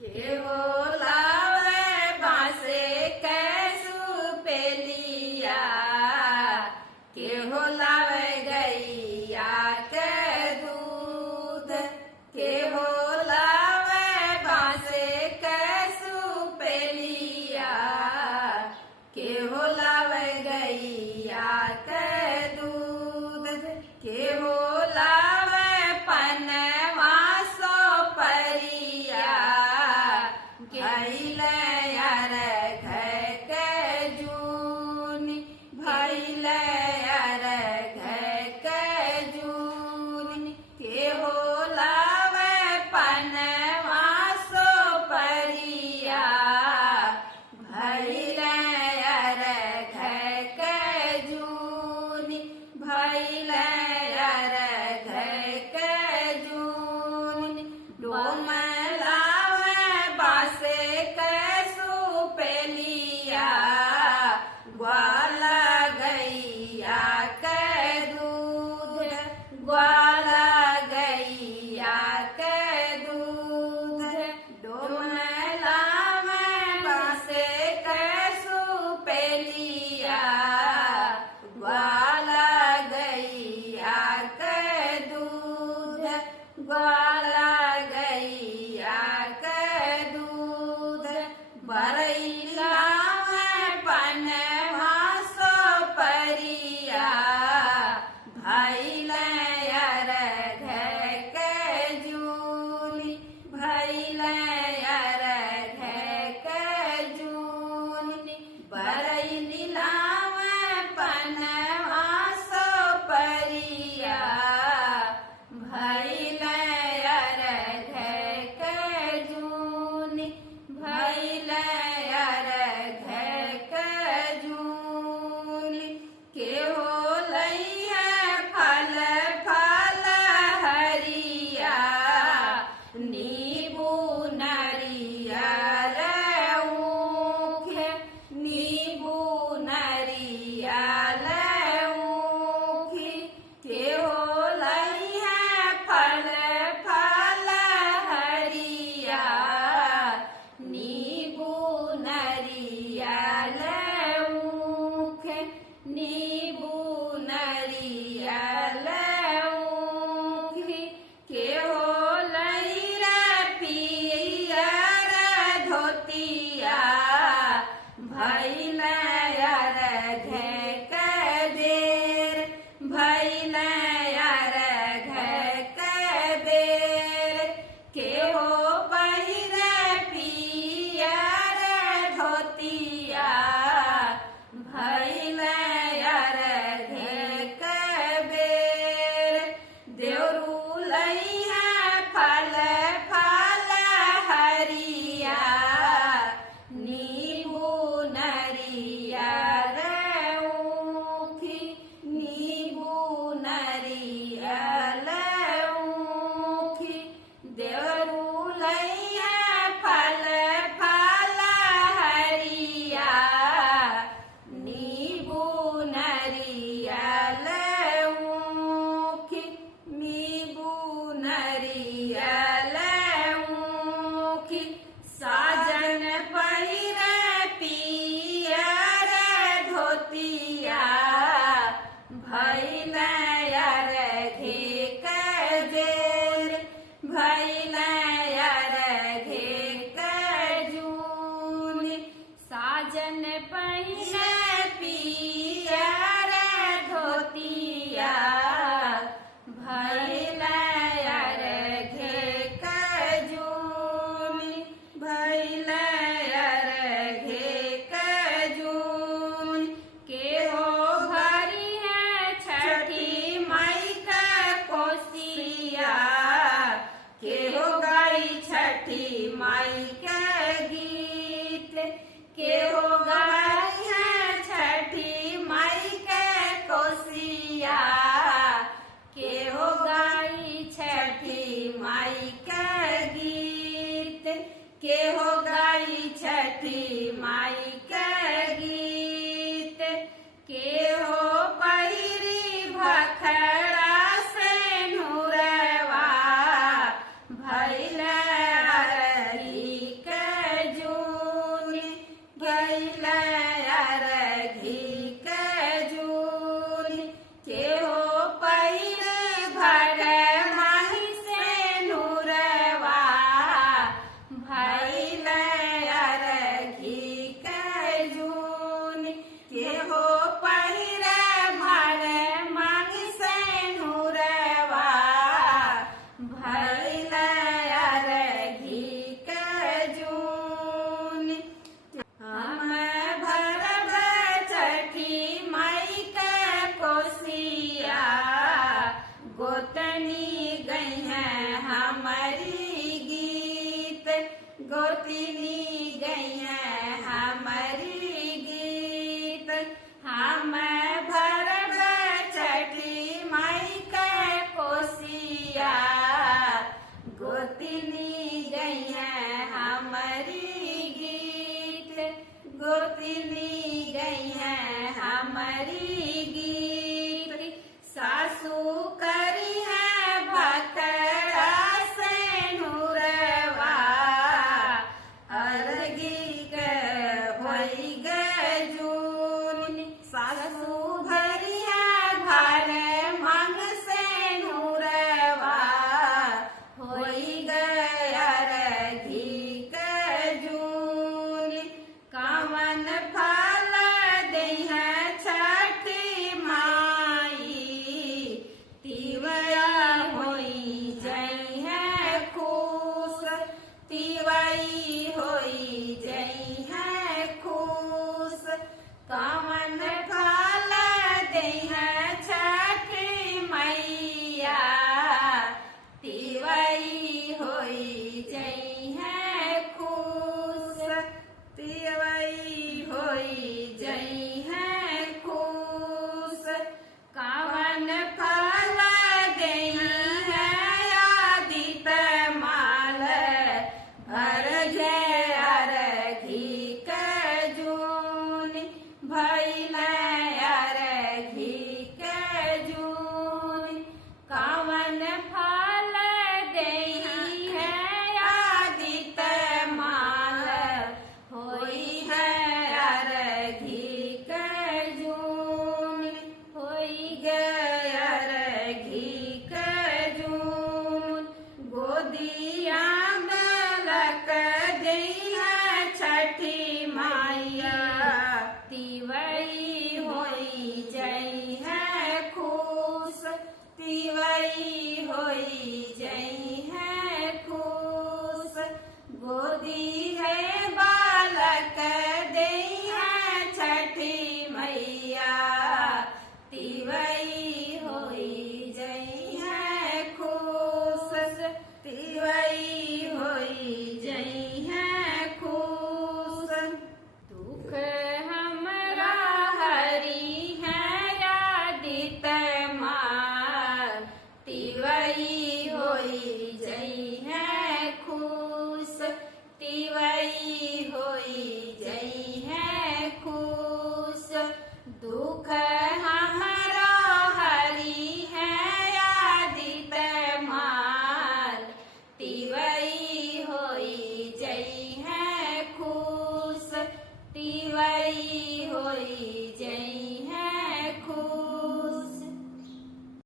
के हो लावे बांसे कैसु पेलिया, के हो लावे गैया के दूध, के हो लावे बांसे कैसु पेलिया, के हो लावे गैया के दूध, के हो लावे पनवा सो परिया, भैले यार घर के जूनी, भैले यार घर के जूनी, के हो लावे पनवा सो परिया, भैले यार घर के जूनी, भैले यार घर के जूनी, डोम लावे बांसे कैसु पेलिया, ग्वाला गैया के दूध, ग्वाला गैया के दूध, डोम लावे बांसे कैसु पेलिया, ग्वाला गैया के दूध, ग्वाला गैया के दूध, बरैला में पनवा सो परिया, भैले यार घर के जूनी, भैले यार घर के जूनी, बरैला में पनवा सो परिया, भैले यार घर के जूनी, भैले यार घर के जूनी, के हो लैया फल फल हरिया, नींबू नरियर ऊखे, नींबू नरियर ऊखी, के हो लैया फल फल हरिया, नींबू नरियर ऊखे, नींबू नरियर ऊखी, के हो लैरा पियर धोतिया, भैले यार घर के बेर, भैले यार घर के बेर, के हो पहिरे पियर धोतिया, भैले यार घर के बेर, देवरू लैया फल फल हरिया, नींबू नरियर ऊखी, नींबू नरियर ऊखी, देवरू लैया फल फल हरिया, नींबू नरियर ऊखी, नींबू नरियर ऊखी, साजन पहिरे पियर धोतिया, भैले यार घे के जेर, भैले यार घे के जूनी, साजन पहिरे पियर धोतिया, भैले यार घे के जूनी, भैले यार घे के जूनी, के हो घरी है छठी माई का कोसिया, के हो गाई छठी माई के गीत, के हो गाई है छठी माई के कोसिया, के हो गाई छठी माई के गीत, के हो गाई छठी माई के गीत, के हो पहिरी भखड़ा से नूरवा, भैले गोतिनी गई है हमारी गीत। हम भरब छठी माई के कोसिया, गोतिनी गई है हमारी गीत, गोतिनी गई है हमारी